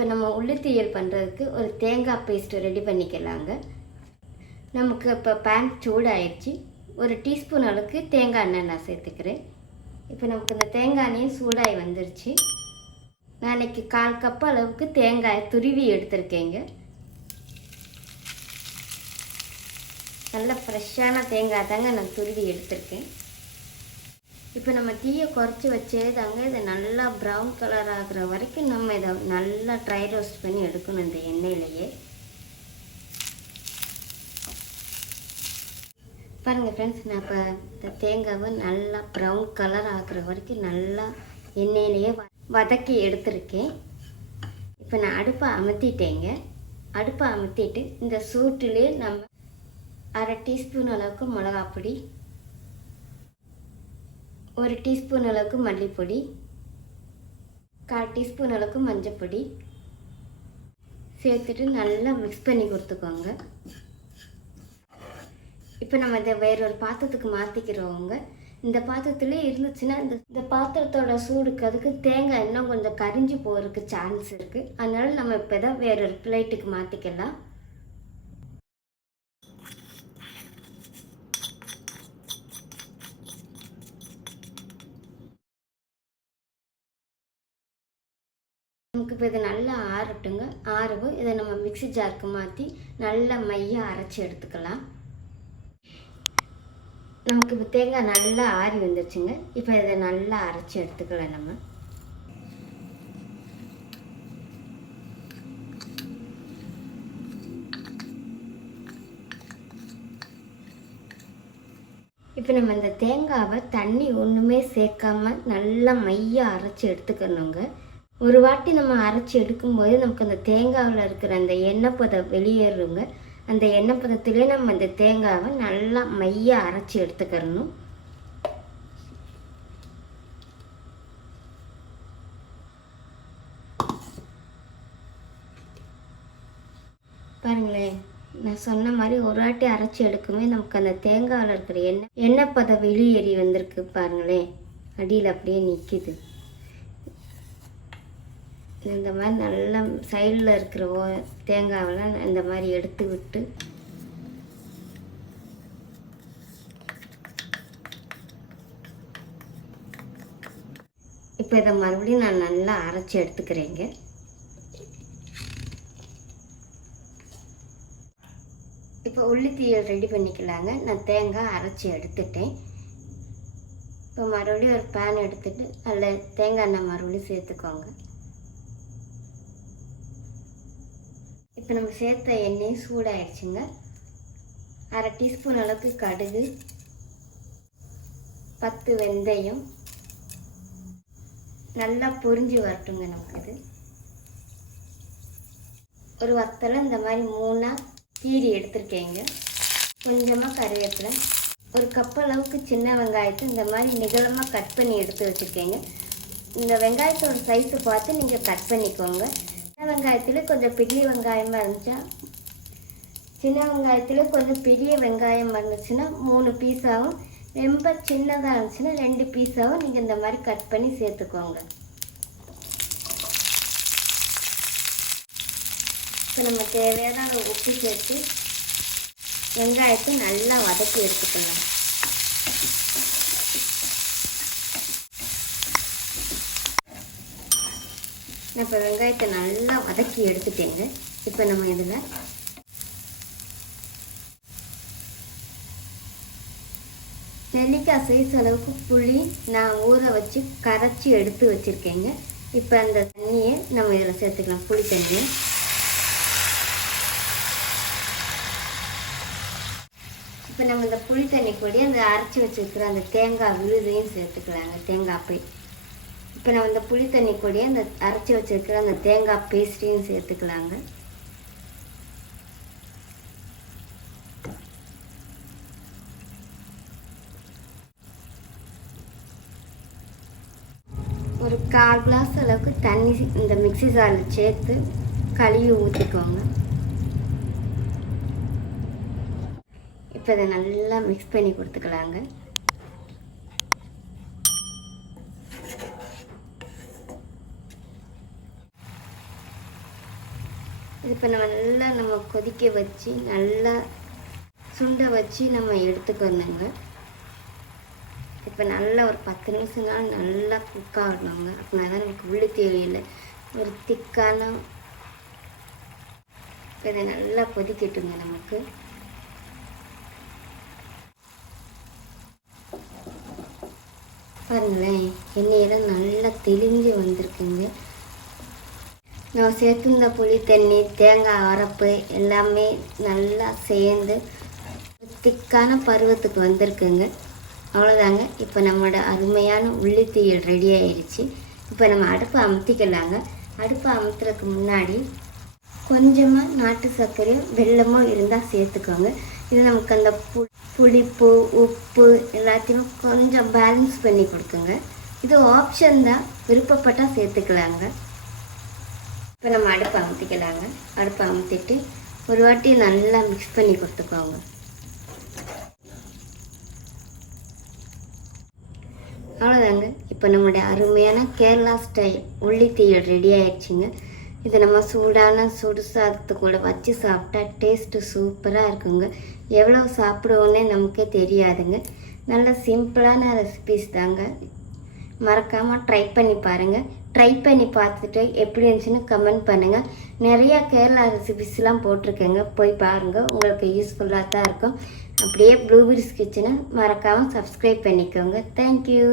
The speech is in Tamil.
இப்போ நம்ம உள்ளுத்தீயல் பண்ணுறதுக்கு ஒரு தேங்காய் பேஸ்ட் ரெடி பண்ணிக்கலாங்க. நமக்கு இப்போ பேன் சூடாயிடுச்சு. ஒரு டீஸ்பூன் அளவுக்கு தேங்காய் எண்ணெய் நான் சேர்த்துக்கிறேன். இப்போ நமக்கு இந்த தேங்காய் எண்ணெயும் சூடாகி வந்துருச்சு. நான் இன்றைக்கி 1/4 கப் அளவுக்கு தேங்காயை துருவி எடுத்துருக்கேங்க. நல்ல ஃப்ரெஷ்ஷான தேங்காய் தாங்க நான் துருவி எடுத்திருக்கேன். இப்போ நம்ம தீயை குறைச்சி வச்சே தாங்க இதை நல்லா ப்ரௌன் கலர் ஆகிற வரைக்கும் நம்ம இதை நல்லா ட்ரை ரோஸ்ட் பண்ணி எடுக்கணும் இந்த எண்ணெயிலேயே. பாருங்கள் ஃப்ரெண்ட்ஸ், நான் இப்போ இந்த தேங்காவை நல்லா ப்ரௌன் கலர் ஆகிற வரைக்கும் நல்லா எண்ணெயிலேயே வதக்கி எடுத்துருக்கேன். இப்போ நான் அடுப்பை அமர்த்திட்டேங்க. அடுப்பை அமர்த்திட்டு இந்த சூட்டிலே நம்ம 1/2 டீஸ்பூன் அளவுக்கு மிளகாப்பொடி, 1 டீஸ்பூன் அளவுக்கு மல்லிப்பொடி, 1/4 டீஸ்பூன் அளவுக்கு மஞ்சப்பொடி சேர்த்துட்டு நல்லா மிக்ஸ் பண்ணி கொடுத்துக்கோங்க. இப்போ நம்ம இதை வேறொரு பாத்திரத்துக்கு மாற்றிக்கிறோங்க. இந்த பாத்திரத்துலேயே இருந்துச்சுன்னா இந்த பாத்திரத்தோட சூடுக்கு அதுக்கு தேங்காய் இன்னும் கொஞ்சம் கரிஞ்சு போகிறதுக்கு சான்ஸ் இருக்குது. அதனால் நம்ம இப்போ தான் வேறொரு பிளேட்டுக்கு மாற்றிக்கலாம். நமக்கு இப்போ இது நல்லா ஆறட்டுங்க. ஆறவும் இதை நம்ம மிக்ஸி ஜாருக்கு மாற்றி நல்லா மையாக அரைச்சி எடுத்துக்கலாம். நமக்கு இப்போ தேங்காய் நல்லா ஆறி வந்துருச்சுங்க. இப்போ இதை நல்லா அரைச்சி எடுத்துக்கலாம். நம்ம இப்போ நம்ம இந்த தேங்காவை தண்ணி ஒன்றுமே சேர்க்காம நல்லா மையாக அரைச்சி எடுத்துக்கணுங்க. ஒரு வாட்டி நம்ம அரைச்சி எடுக்கும்போது நமக்கு அந்த தேங்காவில் இருக்கிற அந்த எண்ணெய் பதம் வெளியேறுங்க. அந்த எண்ணெய் பதத்திலே நம்ம அந்த தேங்காவை நல்லா மையாக அரைச்சி எடுத்துக்கிறணும். பாருங்களேன், நான் சொன்ன மாதிரி ஒரு வாட்டி அரைச்சி எடுக்குமே நமக்கு அந்த தேங்காவில் இருக்கிற எண்ணெய் பதம் வெளியேறி வந்திருக்கு. பாருங்களேன், அடியில் அப்படியே நிற்கிது. இந்த மாதிரி நல்லா சைடில் இருக்கிற தேங்காவெல்லாம் இந்த மாதிரி எடுத்து விட்டு இப்போ இதை மறுபடியும் நான் நல்லா அரைச்சி எடுத்துக்கிறேங்க. இப்போ உள்ளுத்தீயல் ரெடி பண்ணிக்கலாங்க. நான் தேங்காய் அரைச்சி எடுத்துட்டேன். இப்போ மறுபடியும் ஒரு பேன் எடுத்துட்டு அதில் தேங்காய் எண்ணெய் மறுபடியும் சேர்த்துக்கோங்க. இப்போ நம்ம சேர்த்த எண்ணெய் சூடாயிடுச்சுங்க. 1/2 டீஸ்பூன் அளவுக்கு கடுகு, 10 வெந்தயம் நல்லா பொரிஞ்சு வரட்டுங்க. நமக்கு இது ஒரு வத்தலை இந்த மாதிரி 3ஆக கீறி எடுத்துருக்கேங்க. கொஞ்சமாக கருவேப்பிலை, 1 கப் அளவுக்கு சின்ன வெங்காயத்தை இந்த மாதிரி நிகழமாக கட் பண்ணி எடுத்து வச்சுருக்கேங்க. இந்த வெங்காயத்தோட சைஸை பார்த்து நீங்கள் கட் பண்ணிக்கோங்க. சின்ன வெங்காயத்தில் கொஞ்சம் பெரிய வெங்காயமாக இருந்துச்சா, சின்ன வெங்காயத்தில் கொஞ்சம் பெரிய வெங்காயம் இருந்துச்சுன்னா 3 பீஸாகவும், ரொம்ப சின்னதாக இருந்துச்சுன்னா 2 பீஸாகவும் நீங்கள் இந்த மாதிரி கட் பண்ணி சேர்த்துக்கோங்க. இப்போ நம்ம தேவையான உப்பு சேர்த்து வெங்காயத்தை நல்லா வதக்கி எடுத்துக்கலாம். நான் இப்போ வெங்காயத்தை நல்லா வதக்கி எடுத்துட்டேங்க. இப்போ நம்ம இதில் நெல்லிக்காய் சைஸ் அளவுக்கு புளி நான் ஊற வச்சு கரைச்சி எடுத்து வச்சுருக்கேங்க. இப்போ அந்த தண்ணியை நம்ம இதில் சேர்த்துக்கலாம். புளி தண்ணியை இப்போ நம்ம இந்த புளி தண்ணி கூடயே அந்த அரைச்சி வச்சுருக்கிற அந்த தேங்காய் விழுதையும் சேர்த்துக்கலாங்க. தேங்காய் போய் இப்போ நம்ம இந்த புளி தண்ணி கூடயே அந்த அரைச்சி வச்சுருக்கிற அந்த தேங்காய் பேஸ்ட்டையும் சேர்த்துக்கலாங்க. ஒரு 1/4 கிளாஸ் அளவுக்கு தண்ணி இந்த மிக்ஸி ஜாரில் சேர்த்து கழுவி ஊற்றிக்கோங்க. இப்போ இதை நல்லா மிக்ஸ் பண்ணி கொடுத்துக்கலாங்க. இது இப்போ நம்ம கொதிக்க வச்சு நல்லா சுண்ட வச்சு நம்ம எடுத்துக்கணுங்க. இப்போ நல்லா ஒரு 10 நிமிஷம் நல்லா குக் ஆகணுங்க. அப்படின்னா தான் நமக்கு உள்ளி தேவையில்லை ஒரு திக்கான. இதை நல்லா கொதிக்கட்டுங்க. நமக்கு பாருங்களேன், எண்ணெயெல்லாம் நல்லா தெளிஞ்சு வந்திருக்குங்க. நான் சேர்த்துருந்த புளி தண்ணி, தேங்காய் அரைப்பு எல்லாமே நல்லா சேர்ந்து திக்கான பருவத்துக்கு வந்திருக்குங்க. அவ்வளோதாங்க. இப்போ நம்மளோட அருமையான உள்ளி தீயல் ரெடி ஆயிடுச்சு. இப்போ நம்ம அடுப்பை அமுத்திக்கலாங்க. அடுப்பை அமுத்துறதுக்கு முன்னாடி கொஞ்சமாக நாட்டு சர்க்கரையும் வெல்லமும் இருந்தால் சேர்த்துக்கோங்க. இது நமக்கு அந்த புளிப்பு உப்பு எல்லாத்தையும் கொஞ்சம் பேலன்ஸ் பண்ணி கொடுக்குங்க. இது ஆப்ஷன் தான், விருப்பப்பட்டால் சேர்த்துக்கலாங்க. இப்போ நம்ம அடுப்பை அமுத்திக்கலாங்க. அடுப்பை அமுத்திட்டு ஒரு வாட்டி நல்லா மிக்ஸ் பண்ணி கொடுத்துக்கோங்க. அவ்வளோதாங்க. இப்போ நம்மளுடைய அருமையான கேரளா ஸ்டைல் உள்ளி தீயல் ரெடி ஆயிடுச்சுங்க. இது நம்ம சூடான சுடு சாதத்து கூட வச்சு சாப்பிட்டா டேஸ்ட்டு சூப்பராக இருக்குங்க. எவ்வளோ சாப்பிடுவோன்னே நமக்கே தெரியாதுங்க. நல்ல சிம்பிளான ரெசிபீஸ் தாங்க. மறக்காமல் ட்ரை பண்ணி பாருங்கள். ட்ரை பண்ணி பார்த்துட்டு எப்படி இருந்துச்சுன்னு கமெண்ட் பண்ணுங்கள். நிறையா கேரளா ரெசிபிஸ்லாம் போட்டிருக்கேங்க, போய் பாருங்கள். உங்களுக்கு யூஸ்ஃபுல்லாக தான் இருக்கும். அப்படியே ப்ளூபெரிஸ் கிச்சனை மறக்காமல் சப்ஸ்கிரைப் பண்ணிக்கோங்க. தேங்க்யூ.